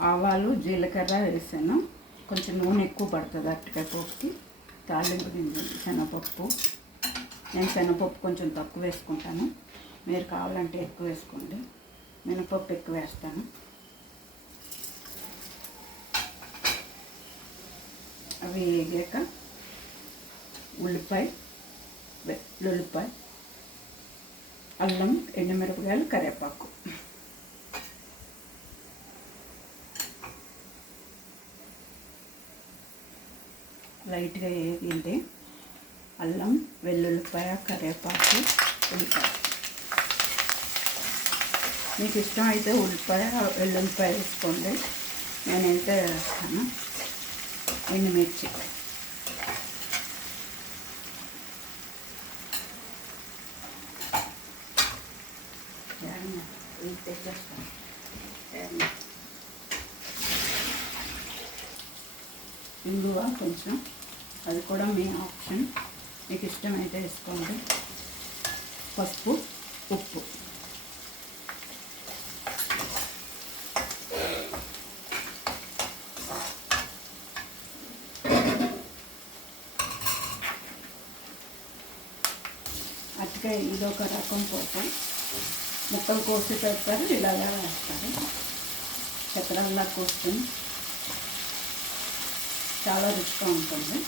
ఆవాలు జీలకర్ర వేసాను. కొంచెం నూనె ఎక్కువ పడుతుంది అరటికాయ పప్పుకి తాలింపు గింజలు శనగపప్పు. నేను శనగపప్పు కొంచెం తక్కువ వేసుకుంటాను. మీరు కావాలంటే ఎక్కువ వేసుకోండి. మినపప్పు ఎక్కువ వేస్తాను. అవి వేగాక ఉల్లిపాయ వెల్లుల్లిపాయ అల్లం ఎండుమిరపకాయలు కరివేపాకు. లైట్గా వేగింది అల్లం వెల్లుల్లిపాయ కరివేపాకు ఉల్లిపాయ. మీకు ఇష్టం అయితే ఉల్లిపాయ వెల్లుల్లిపాయ వేసుకోండి. నేనైతే వేస్తాను. ఎండుమిర్చి. ఇంగువ కొంచెం. అది కూడా మీ ఆప్షన్ మీకు ఇష్టమైతే వేసుకోండి. పసుపు ఉప్పు. అటుకాయ ఇదొక రకం కోసం ముక్కలు కోసి పెడతారు ఇలాగా వేస్తారు. చక్రాల్లా కోసుకొని చాలా రుచిగా ఉంటుంది.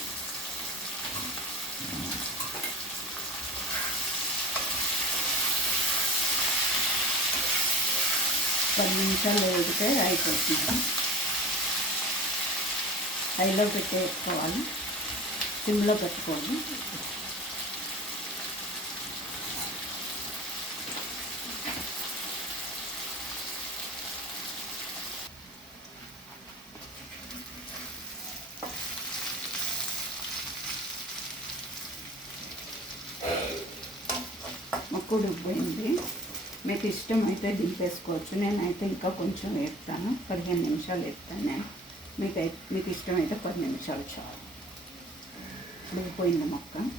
పది నిమిషాలు వేడితే అయిపోతుంది. హైలో పెట్టేసుకోవాలి. సిమ్లో పెట్టుకోవాలి మక్కుడు ఉబ్బైంది మీకు ఇష్టం అయితే దింపేసుకోవచ్చు. నేనైతే ఇంకా కొంచెం వేస్తాను పదిహేను నిమిషాలు వేస్తాను నేను. మీకు మీకు ఇష్టమైతే పది నిమిషాలు చాలు. ఉడికిపోయింది మొక్క.